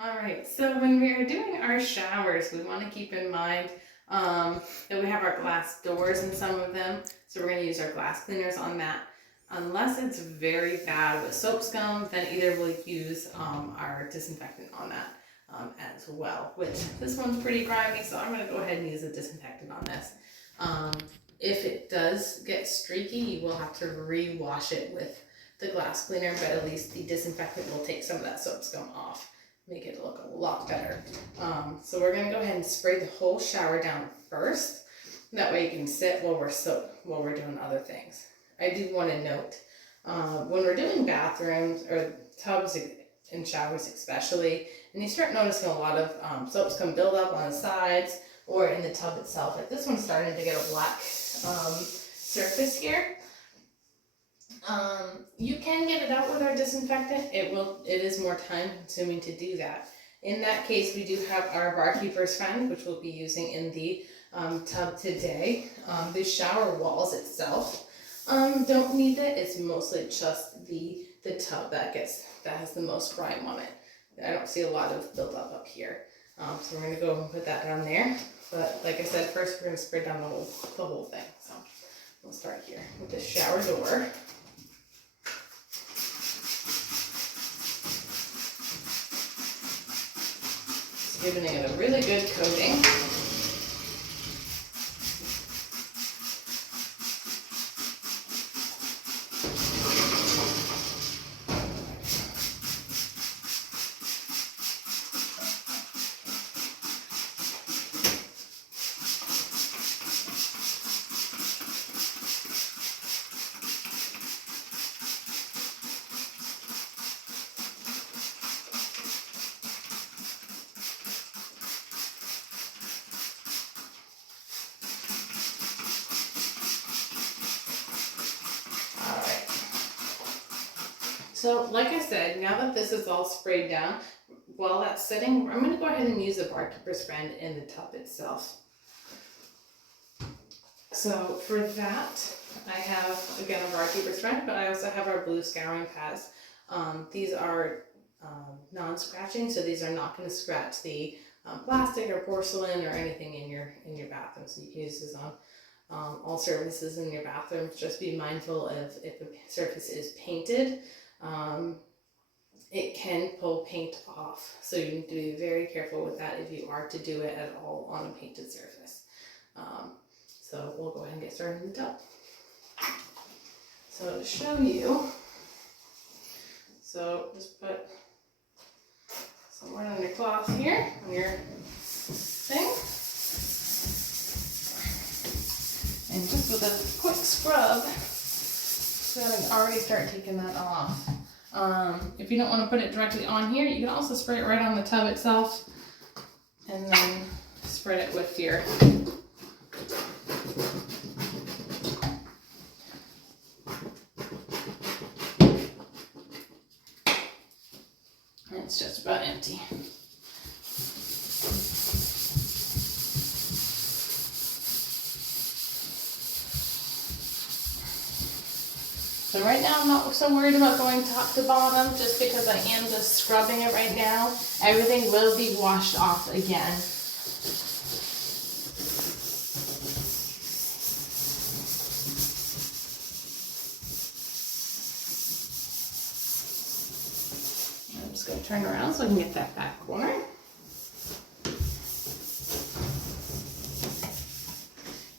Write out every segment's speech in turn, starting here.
All right, so when we are doing our showers, we want to keep in mind that we have our glass doors in some of them. So we're going to use our glass cleaners on that. Unless it's very bad with soap scum, then either we'll use our disinfectant on that as well, which this one's pretty grimy, so I'm going to go ahead and use a disinfectant on this. If it does get streaky, you will have to re-wash it with the glass cleaner, but at least the disinfectant will take some of that soap scum off, make it look a lot better. So we're gonna go ahead and spray the whole shower down first. That way you can sit while we're doing other things. I do want to note, when we're doing bathrooms or tubs and showers especially, and you start noticing a lot of soap scum build up on the sides or in the tub itself. Like this one's starting to get a black surface here. You can get it out with our disinfectant. It is more time consuming to do that. In that case, we do have our barkeeper's friend, which we'll be using in the tub today. The shower walls itself don't need it. It's mostly just the tub that has the most grime on it. I don't see a lot of buildup up here. So we're gonna go and put that down there. But like I said, first we're gonna spray down the whole thing. So we'll start here with the shower door. Giving it a really good coating. So like I said, now that this is all sprayed down, while that's sitting, I'm going to go ahead and use the barkeeper's friend in the tub itself. So for that, I have, again, a barkeeper's friend, but I also have our blue scouring pads. These are non-scratching, so these are not going to scratch the plastic or porcelain or anything in your bathroom. So you can use this on all surfaces in your bathroom. Just be mindful of if the surface is painted. It can pull paint off, so you need to be very careful with that if you are to do it at all on a painted surface. So we'll go ahead and get started in the tub. So to show you, so just put somewhere on your cloth here, on your thing, and just with a quick scrub, so I already start taking that off. If you don't want to put it directly on here, you can also spray it right on the tub itself, and then spread it with your it's just about empty. So right now I'm not so worried about going top to bottom, just because I am just scrubbing it right now. Everything will be washed off again. I'm just going to turn around so I can get that back corner.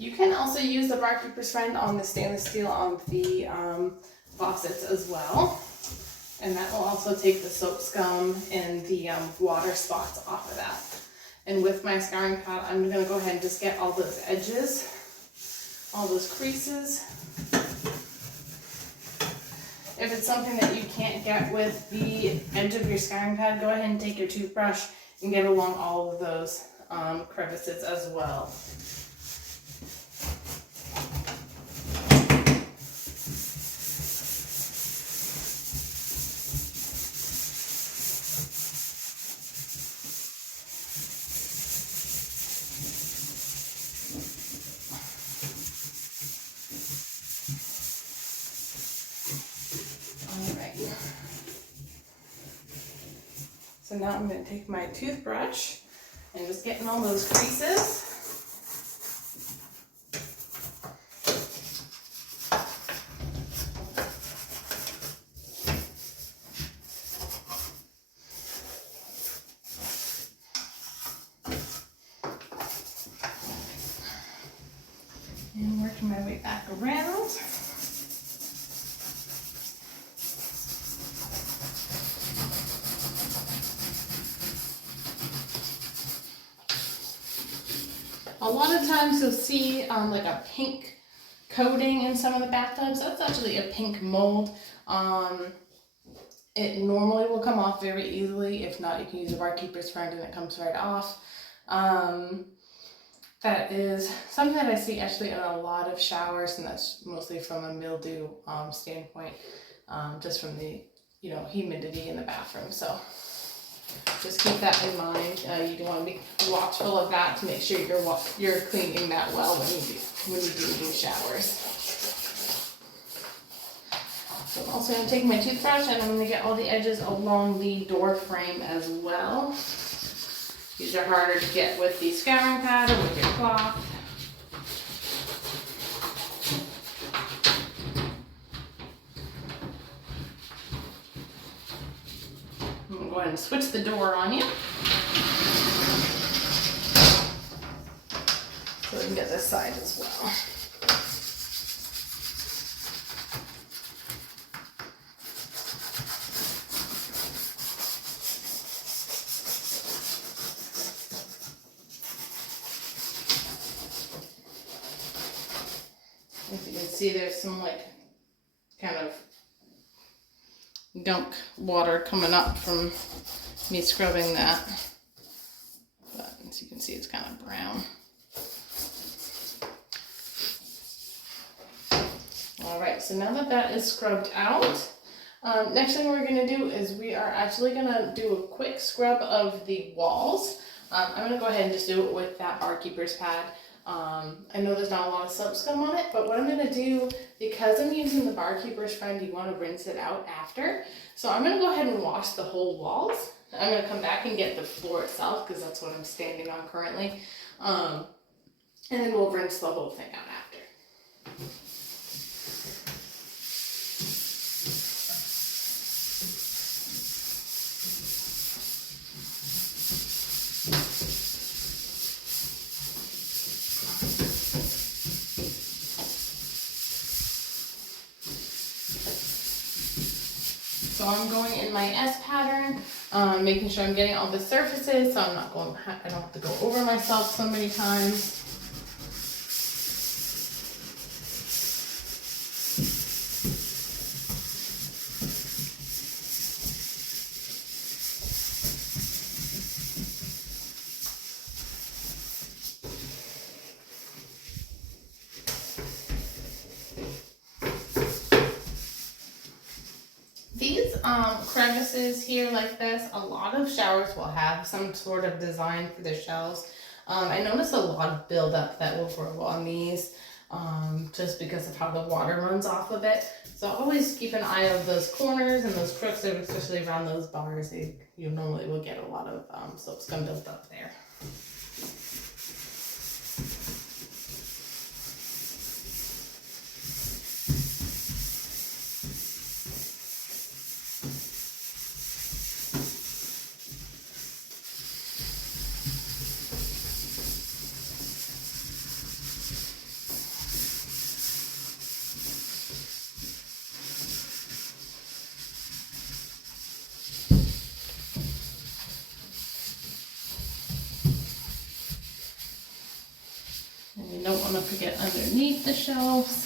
You can also use the barkeeper's friend on the stainless steel on the faucets as well. And that will also take the soap scum and the water spots off of that. And with my scouring pad, I'm going to go ahead and just get all those edges, all those creases. If it's something that you can't get with the edge of your scouring pad, go ahead and take your toothbrush and get along all of those crevices as well. So now I'm going to take my toothbrush and just get in all those creases. And working my way back around. A lot of times you'll see like a pink coating in some of the bathtubs. That's actually a pink mold. It normally will come off very easily. If not, you can use a barkeeper's friend and it comes right off. That is something that I see actually in a lot of showers, and that's mostly from a mildew standpoint, just from the humidity in the bathroom. So just keep that in mind. You do want to be watchful of that to make sure you're cleaning that well when you do showers. So I'm also going to take my toothbrush and I'm going to get all the edges along the door frame as well. These are harder to get with the scouring pad or with your cloth. I'm going to go ahead and switch the door on you. So we can get this side as well. As you can see, there's some like kind of gunk water coming up from me scrubbing that. But as you can see, it's kind of brown. Alright, so now that that is scrubbed out, next thing we're going to do is we are actually going to do a quick scrub of the walls. I'm going to go ahead and just do it with that barkeeper's pad. I know there's not a lot of soap scum on it, but what I'm going to do, because I'm using the barkeeper's friend, you want to rinse it out after. So I'm going to go ahead and wash the whole walls. I'm going to come back and get the floor itself, because that's what I'm standing on currently. And then we'll rinse the whole thing out after. So I'm going in my S pattern, making sure I'm getting all the surfaces, so I don't have to go over myself so many times. These crevices here like this, a lot of showers will have some sort of design for the shelves. I noticed a lot of buildup that will grow on these just because of how the water runs off of it. So always keep an eye on those corners and those crooks, especially around those bars. You normally will get a lot of soap scum built up there. And you don't want to forget underneath the shelves.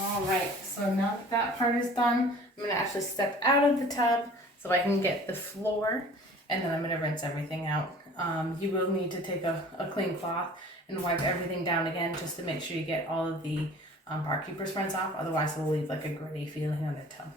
Alright, so now that that part is done, I'm going to actually step out of the tub so I can get the floor, and then I'm going to rinse everything out. You will need to take a clean cloth and wipe everything down again just to make sure you get all of the barkeeper's friends off. Otherwise, it'll leave like a gritty feeling on the tub.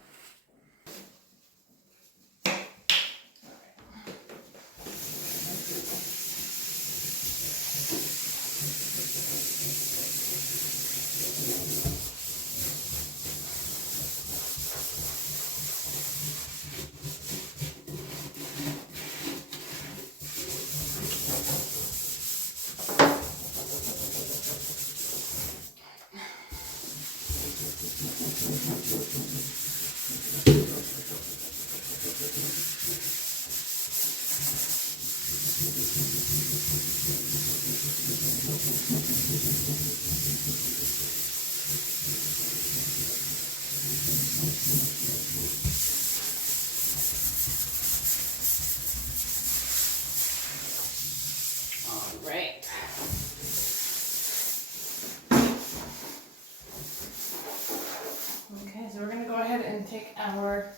Right. Okay, so we're going to go ahead and take our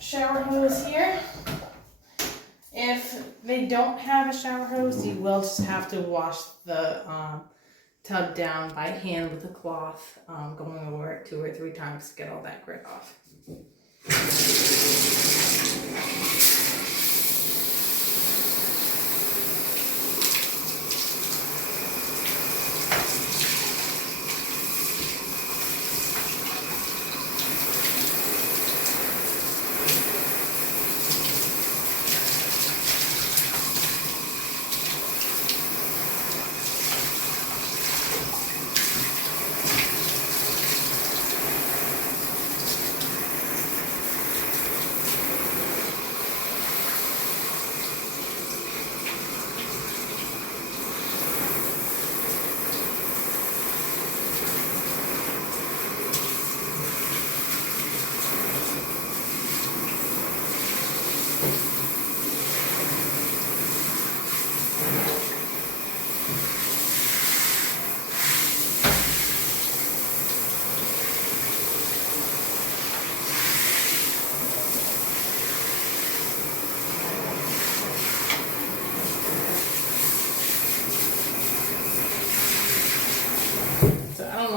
shower hose here. If they don't have a shower hose, you will just have to wash the tub down by hand with a cloth, going over it 2 or 3 times to get all that grit off.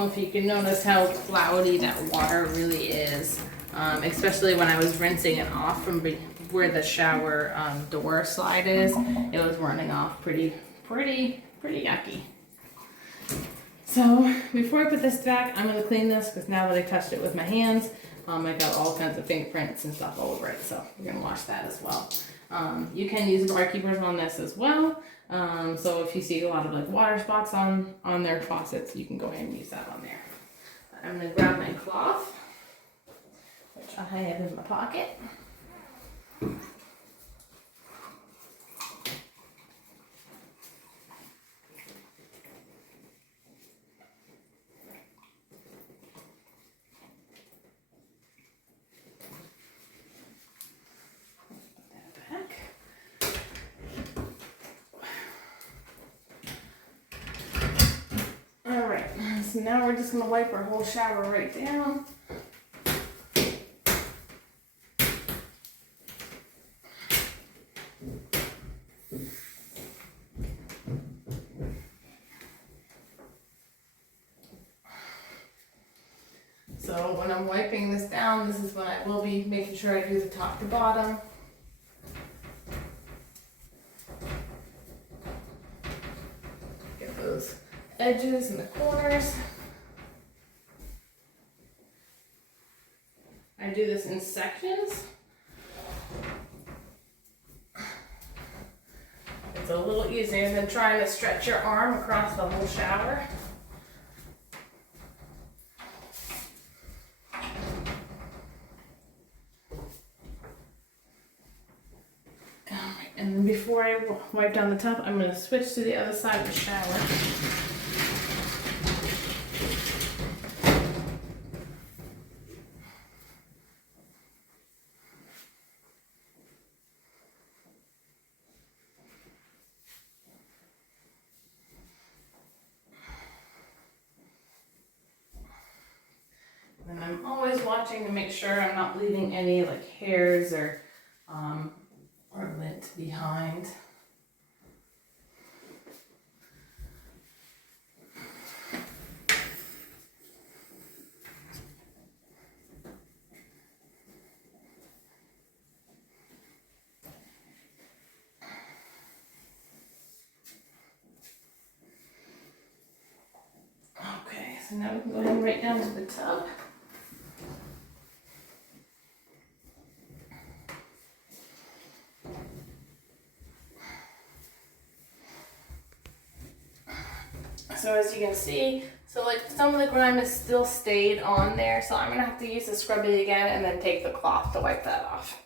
If you can notice how cloudy that water really is, especially when I was rinsing it off from where the shower door slide is. It was running off pretty yucky. So before I put this back, I'm going to clean this because now that I touched it with my hands, I got all kinds of fingerprints and stuff all over it. So we're going to wash that as well. You can use barkeepers on this as well. So if you see a lot of like water spots on their faucets, you can go ahead and use that on there. I'm going to grab my cloth, which I have in my pocket. So now we're just going to wipe our whole shower right down. So when I'm wiping this down, this is when I will be making sure I do the top to bottom. Get those edges and the corners. I do this in sections. It's a little easier than trying to stretch your arm across the whole shower. Alright, and then before I wipe down the tub, I'm going to switch to the other side of the shower. And I'm always watching to make sure I'm not leaving any like hairs or lint behind. So now we can go ahead and right down to the tub. So as you can see, so like some of the grime has still stayed on there, so I'm gonna have to use the scrubby again and then take the cloth to wipe that off.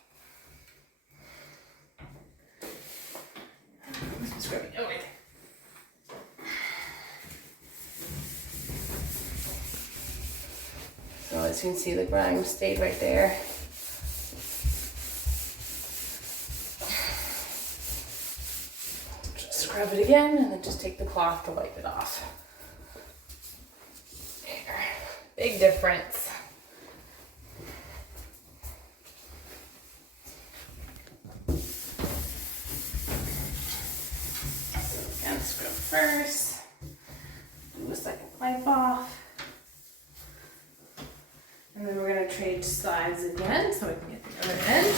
Scrubby. Oh wait. So as you can see, the grime stayed right there. Just scrub it again and then just take the cloth to wipe it off. There. Big difference. So again, scrub first. Do a second wipe off. And then we're going to trade sides again so we can get the other end.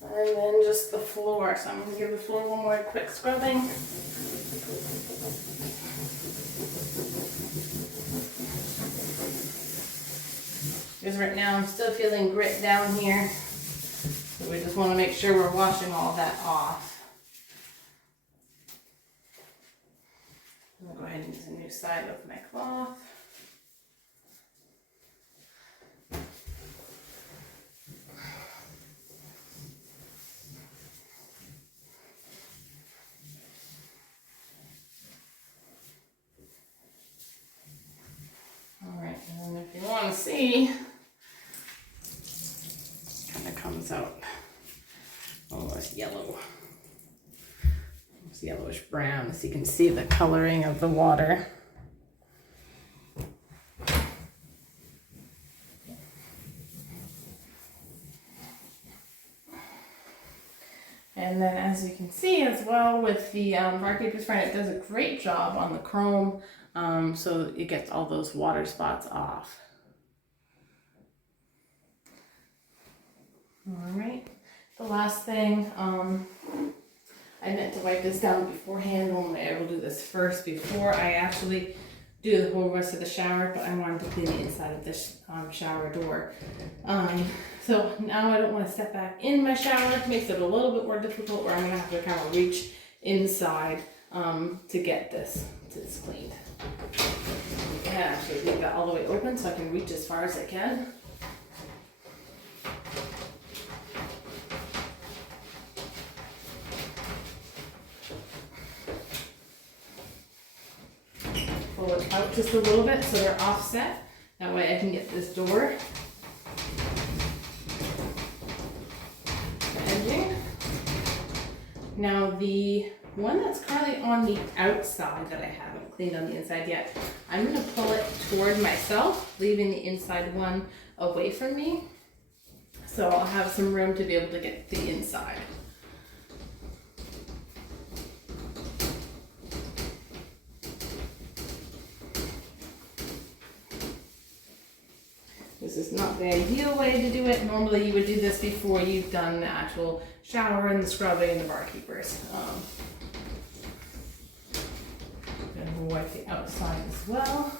And then just the floor. So I'm going to give the floor one more quick scrubbing. Because right now I'm still feeling grit down here. So we just want to make sure we're washing all that off. I'm going to go ahead and use a new side of my cloth. And then if you want to see, kind of comes out almost yellow, almost yellowish brown, so you can see the coloring of the water. And then as you can see as well with the barkeeper's friend, it does a great job on the chrome. So it gets all those water spots off. All right, the last thing, I meant to wipe this down beforehand. Normally I will do this first before I actually do the whole rest of the shower, but I wanted to clean the inside of this shower door. So now I don't want to step back in my shower. It makes it a little bit more difficult, or I'm going to have to kind of reach inside to get this cleaned. I can actually leave that all the way open so I can reach as far as I can. Pull it out just a little bit so they're offset. That way I can get this door edging. Now the one that's currently on the outside that I haven't cleaned on the inside yet, I'm going to pull it toward myself, leaving the inside one away from me. So I'll have some room to be able to get the inside. This is not the ideal way to do it. Normally you would do this before you've done the actual shower and the scrubbing and the barkeepers. We'll wipe the outside as well.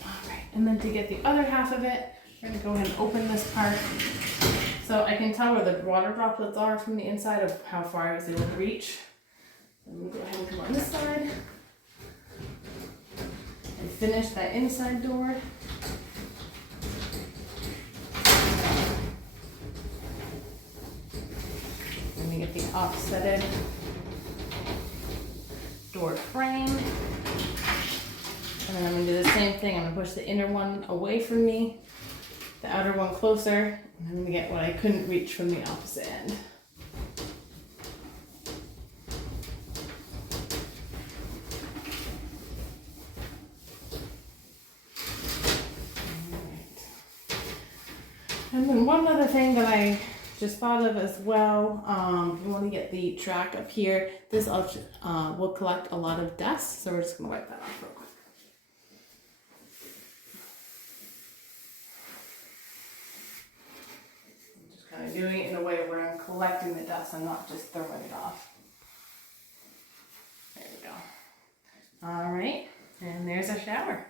Alright, and then to get the other half of it, we're going to go ahead and open this part. So I can tell where the water droplets are from the inside of how far I was able to reach. I'm going to go ahead and come on this side and finish that inside door. make the offsetted door frame. And then I'm gonna do the same thing. I'm gonna push the inner one away from me, the outer one closer, and I'm gonna get what I couldn't reach from the opposite end. And then one other thing that I just thought of as well, you want to get the track up here. This will collect a lot of dust, so we're just going to wipe that off real quick. I'm just kind of doing it in a way where I'm collecting the dust and not just throwing it off. There we go. All right, and there's our shower.